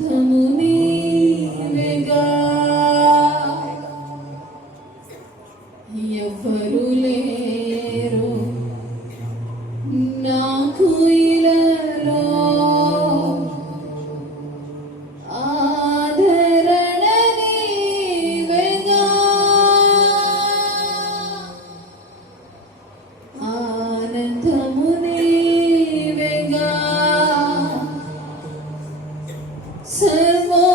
అర్థము నీవేగా ఎవ్వరు లేరు? నాకు 스모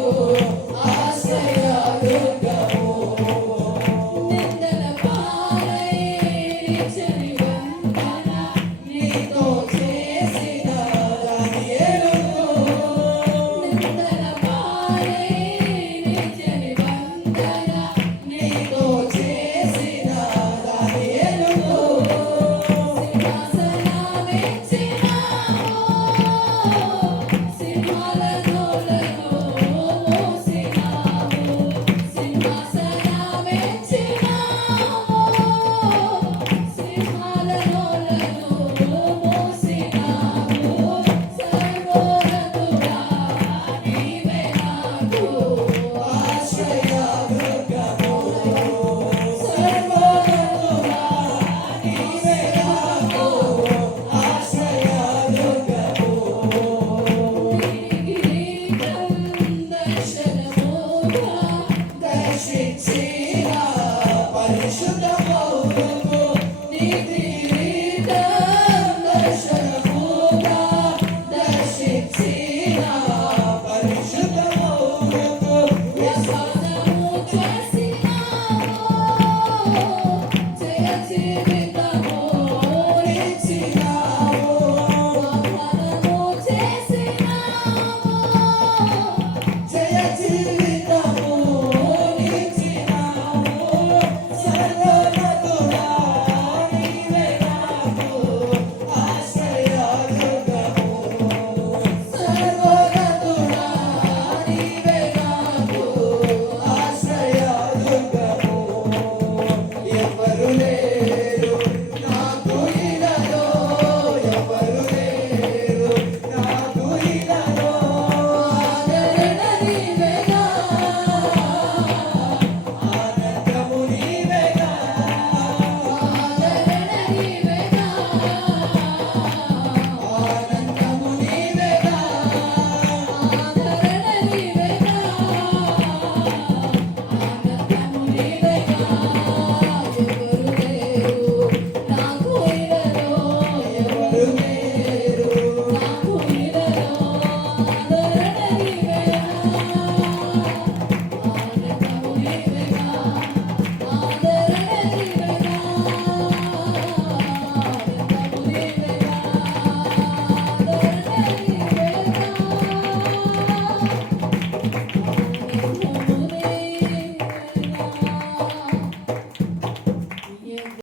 Oh. Oh.